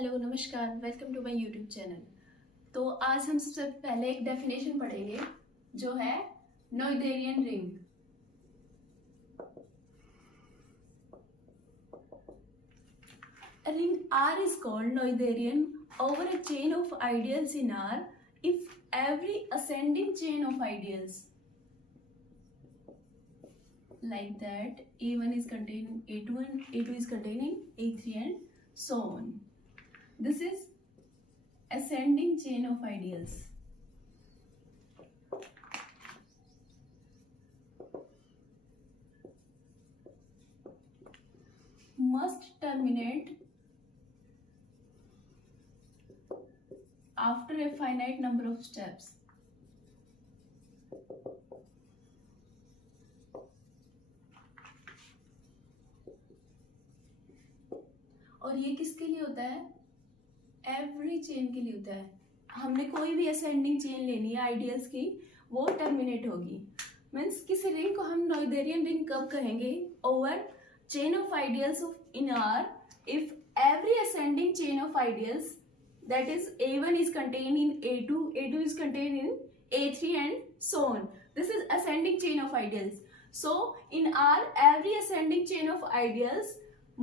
Hello नमस्कार, welcome to my YouTube channel. तो आज हम सबसे पहले एक डेफिनेशन पढ़ेंगे जो है नोइथेरियन ring. A ring R is called Noetherian over a chain of ideals in R if every ascending chain of ideals like that A1 is containing A2 and A2 is containing A3 and so on. This is ascending chain of ideals. Must terminate after a finite number of steps. और ये किसके लिए होता है? Every chain के लिए होता है। हमने कोई भी असेंडिंग चेन लेनी है आइडियल्स की, वो टर्मिनेट होगी। मीन्स किसी रिंग को हम नोइथेरियन रिंग कब कहेंगे? Over chain of ideals of in are if every ascending chain of ideals that is A1 is contained in A2, A2 is contained in A3 and so on. This is ascending chain of ideals. So in R, every ascending chain of ideals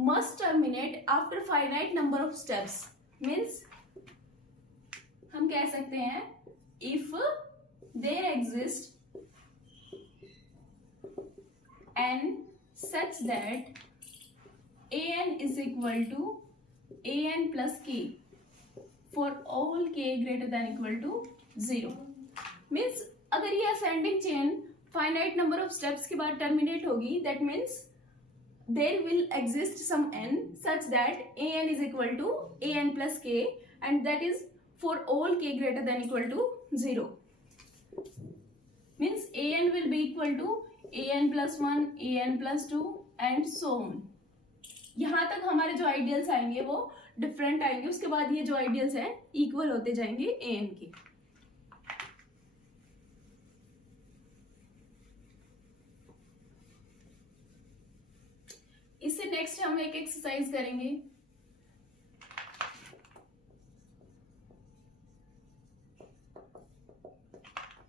must terminate after finite number of steps. Means हम कह सकते हैं if there exist n such that an is equal to an plus k for all k greater than equal to 0. Means अगर ये ascending chain finite number of steps के बाद terminate होगी, that means there will exist some n such that an is equal to an plus k and that is for all k greater than equal to 0. Means an will be equal to an plus 1, an plus 2 and so on. यहाँ तक हमारे जो ideals आएंगे वो different आएंगे, उसके बाद ये जो आइडियल्स हैं इक्वल होते जाएंगे एन के। इससे नेक्स्ट हम एक एक्सरसाइज करेंगे।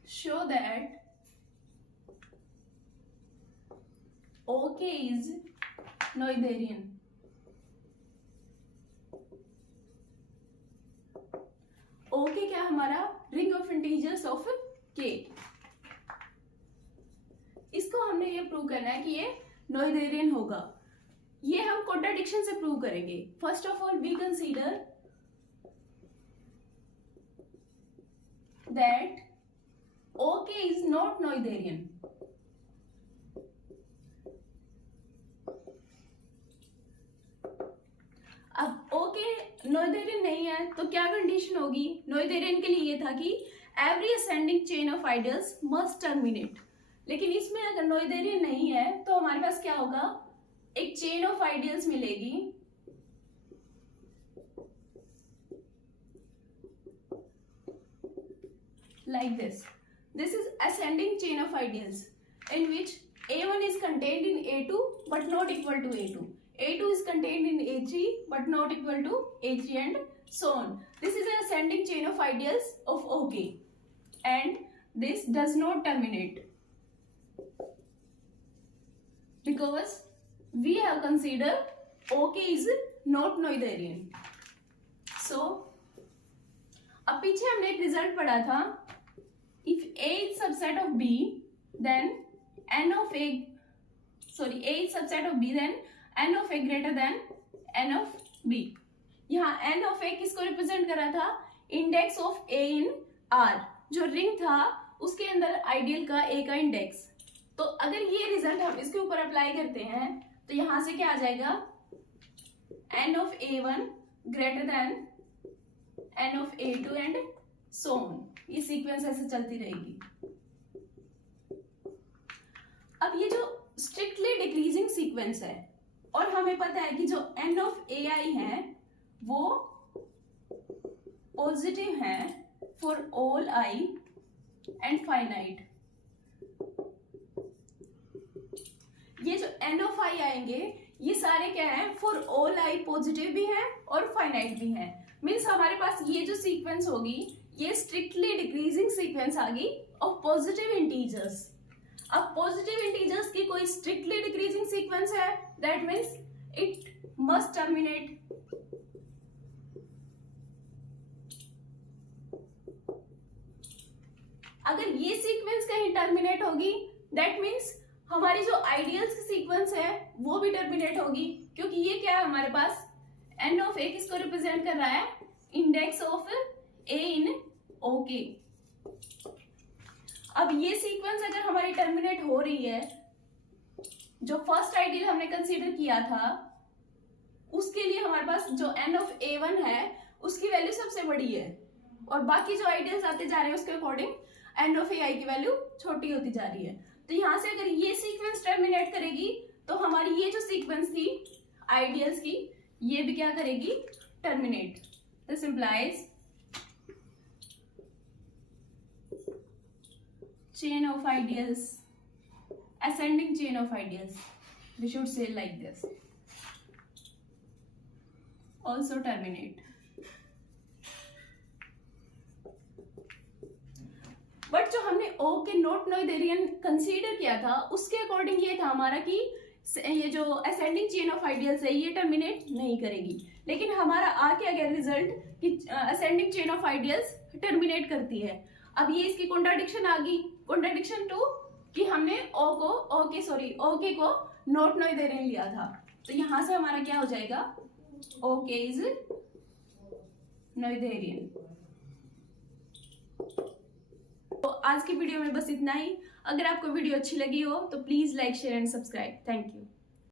So that O K is Noetherian. O K क्या हमारा? रिंग ऑफ इंटीजर्स ऑफ के। इसको हमने ये प्रूव करना है कि ये नोइथेरियन होगा। ये हम कॉन्ट्राडिक्शन से प्रूव करेंगे। First of all we consider that O K is not Noetherian. अब ओके नोइथेरियन नहीं है तो क्या कंडीशन होगी? नोइथेरियन के लिए ये था कि every ascending chain of ideals must terminate. लेकिन इसमें अगर नोइथेरियन नहीं है तो हमारे पास क्या होगा? एक चेन ऑफ आइडियल्स मिलेगी like this. This is ascending chain of ideals in which A1 is contained in A2 but not equal to A2. A2 is contained in A3 but not equal to A3 and so on. This is an ascending chain of ideals of OK and this does not terminate because we have considered OK is not Noetherian. So अब पीछे हमने एक result पढ़ा था, if A is subset of B then n of A, sorry A is subset of B then n of A greater than n of B. यहाँ n of A किसको represent कर रहा था? Index of A in R, जो ring था उसके अंदर ideal का A का इंडेक्स। तो अगर ये रिजल्ट हम इसके ऊपर अप्लाई करते हैं तो यहाँ से क्या आ जाएगा? n of A1 greater than n of A2 and so on. ये सीक्वेंस ऐसे चलती रहेगी। अब ये जो स्ट्रिक्टली डिक्रीजिंग सीक्वेंस है और हमें पता है कि जो n of AI है वो पॉजिटिव है for all I and finite. ये जो n of I आएंगे ये सारे क्या है? फॉर ऑल I पॉजिटिव भी हैं और फाइनाइट इनफाइनाइट भी है। मीन्स हमारे पास ये जो सीक्वेंस होगी ये स्ट्रिक्टली डिक्रीजिंग सीक्वेंस आ गई ऑफ पॉजिटिव इंटीजर्स। अब पॉजिटिव इंटीजर्स की कोई स्ट्रिक्टली डिक्रीजिंग सीक्वेंस है, that means it must terminate. अगर ये सीक्वेंस कहीं टर्मिनेट होगी दैट मीन्स हमारी जो आइडियल्स की सीक्वेंस है वो भी टर्मिनेट होगी, क्योंकि ये क्या है हमारे पास एन ऑफ ए किसको रिप्रेजेंट कर रहा है, index of A in okay. अब ये सीक्वेंस अगर हमारी टर्मिनेट हो रही है, जो फर्स्ट आइडियल हमने कंसीडर किया था उसके लिए हमारे पास जो एन ऑफ A1 है उसकी वैल्यू सबसे बड़ी है, और बाकी जो आइडियल्स आते जा रहे हैं उसके अकॉर्डिंग एन ऑफ AI की वैल्यू छोटी होती जा रही है। तो यहां से अगर ये सीक्वेंस टर्मिनेट करेगी तो हमारी ये जो सीक्वेंस थी आइडियल्स की ये भी क्या करेगी, terminate. This implies chain of ideals, ascending chain of ideals, we should say like this, also terminate। But जो हमने O के नॉट नोइथेरियन कंसीडर किया था उसके अकॉर्डिंग ये था हमारा कि ये जो असेंडिंग चेन ऑफ आइडियल्स है ये टर्मिनेट नहीं करेगी, लेकिन हमारा आ क्या गया रिजल्ट कि ascending chain of ideals terminate करती है। अब ये इसकी कॉन्ट्राडिक्शन आ गई, कॉन्ट्राडिक्शन टू कि हमने ओके को नॉट नोइथेरियन लिया था, तो यहां से हमारा क्या हो जाएगा, ओके इज नोइथेरियन। तो आज की वीडियो में बस इतना ही। अगर आपको वीडियो अच्छी लगी हो तो please like share and subscribe. Thank you.